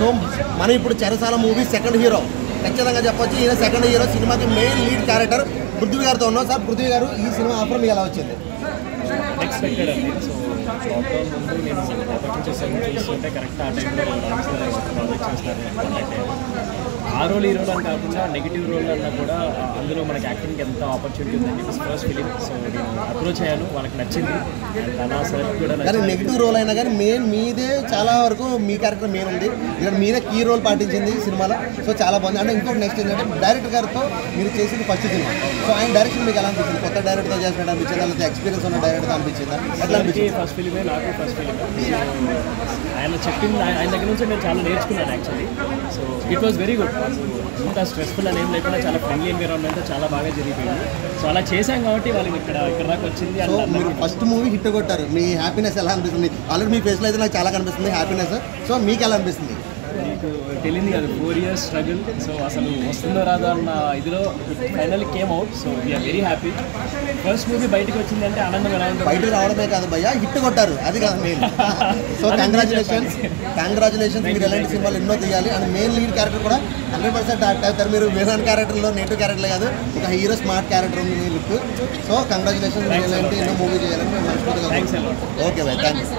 So మనం ఇప్పుడు చెరసాల మూవీ సెకండ్ హీరో ఖచ్చితంగా చెప్పొచ్చు. ఈయన సెకండ్ హీరో. సినిమాకి మెయిన్ లీడ్ క్యారెక్టర్ పృథ్వీ గారితో ఉన్నాం. సార్ పృథ్వీ గారు, ఈ సినిమా ఆఫర్ మీకు ఎలా వచ్చింది? ఎక్స్పెక్టెడ్ అండి. సో లాక్డౌన్ ముందు నేను ఆపర్చునిటీస్ చూస్తుంటే కరెక్ట్ ఆ టైంలో ప్రాజెక్ట్ చేస్తారు. ఆ రోల్ ఈ రోల్ అని కాకుండా నెగిటివ్ రోల్ అన్నా కూడా అందులో మనకి యాక్టింగ్కి ఎంత ఆపర్చునిటీ ఉందని చెప్పి ఫస్ట్ ఫిలిం. సో నేను అప్రోచ్ అయ్యాను, వాళ్ళకి నచ్చింది. అండ్ అలా సార్ కూడా కానీ నెగిటివ్ రోల్ అయినా కానీ మెయిన్ మీదే చాలా వరకు మీ క్యారెక్టర్ మెయిన్ ఉంది. ఇక్కడ మీరే కీ రోల్ పాటించింది సినిమాలో. సో చాలా బాగుంది. అంటే ఇంకొక నెక్స్ట్ ఏంటంటే డైరెక్టర్ గారితో మీరు చేసింది ఫస్ట్ సినిమా. సో ఆయన డైరెక్షన్ మీకు ఎలా అనిపించింది? కొత్త డైరెక్టర్తో చేసినట్టు అనిపించింది, లేకపోతే ఎక్స్పీరియన్స్ ఉన్న డైరెక్టర్తో అనిపించిందా? ఎట్లా అనిపించింది? ఫస్ట్ ఫిలిమే, నాకు ఫస్ట్ ఫిలిం. ఆయన చెప్పింది ఆయన దగ్గర నుంచి నేను చాలా నేర్చుకున్నాను actually. So it was very good. ఇంత స్ట్రెస్ఫుల్ అని ఏం లేకుండా చాలా ఫ్రెండ్లీ ఎన్విరాన్మెంట్, చాలా బాగా జరిగిపోయింది. సో అలా చేశాం కాబట్టి వాళ్ళకి ఇక్కడ దాకా వచ్చింది. సో మీరు ఫస్ట్ మూవీ హిట్ కొట్టారు. మీ హ్యాపీనెస్ ఎలా అనిపిస్తుంది? ఆల్రెడీ మీ ఫేస్లో అయితే నాకు చాలా కనిపిస్తుంది హ్యాపీనెస్. సో మీకు ఎలా అనిపిస్తుంది? మీకు తెలియదు కదా, 4 years స్ట్రగుల్. సో అసలు వస్తుందో రాదో అన్న ఇదిలో final came out. So we are very happy. First movie బయటకు వచ్చింది అంటే ఆనందం ఎలా ఉంటుంది? బయటకు రావడమే కాదు భయ్యా, హిట్ కొట్టారు, అది కాదు మెయిన్. So congratulations. మీరు ఎలాంటి సినిమాలు ఎన్నో తీయాలి. అండ్ మెయిన్ లీడ్ క్యారెక్టర్ కూడా 100% అవుతారు. మీరు విలన్ క్యారెక్టర్లో నెగిటివ్ క్యారెక్టర్ కాదు, ఒక హీరో స్మార్ట్ క్యారెక్టర్ ఉంది మీ లుక్. So congratulations. ఎలాంటి ఎన్నో మూవీ చేయాలని మనస్ఫూర్తిగా. థ్యాంక్స్. Okay bye, thanks.